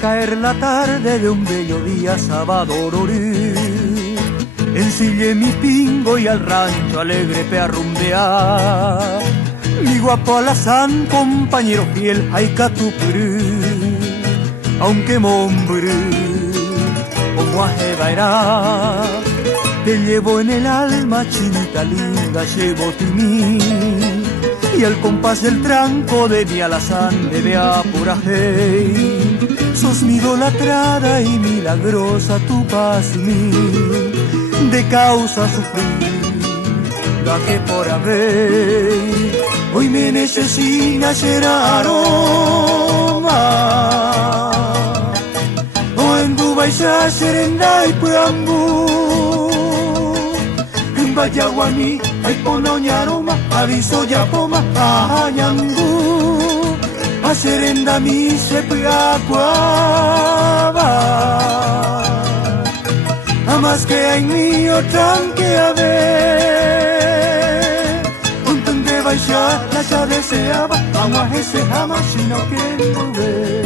caer la tarde de un bello día sábado ororí, ensillé mi pingo y al rancho alegre pe a rumbear. Mi guapo alazán, compañero fiel, ay catupurú, aunque mombrú, como ajebairá, te llevo en el alma, chinita linda, llevo timí, y al compás del tranco de mi alazán debe apurajei. Sos mi idolatrada y milagrosa tu paz y mí, de causa sufrir, la que por haber, hoy me necesita ser aroma. O en Dubai ya serenda y puambu, en Vallaguaní hay ponoña aroma, aviso ya poma, añangú, a serenda mi se puacuaba. Amas que hay mío tranque a ver, un tende baixar, la ya deseaba, agua ese jamás si no quiere volver.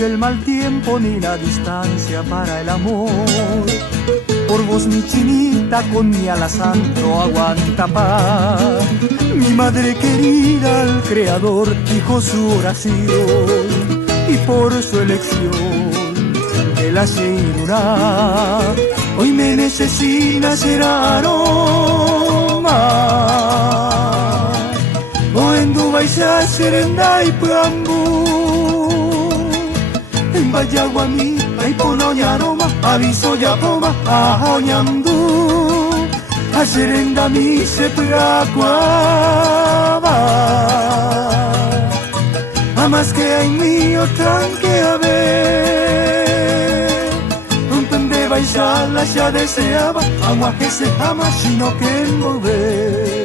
El mal tiempo ni la distancia para el amor, por vos mi chinita con mi alazán no aguanta paz. Mi madre querida al creador dijo su oración, y por su elección de la señora hoy me necesita ser aroma. O en Dubai ya serenda y puambu, en Vallaguaní hay ponoña aroma, aviso ya poma, añandú, a serenda mi se puacuaba. Amas que hay mío tranque a ver, un tende baixar la ya deseaba, agua que se jamás si no quieren volver.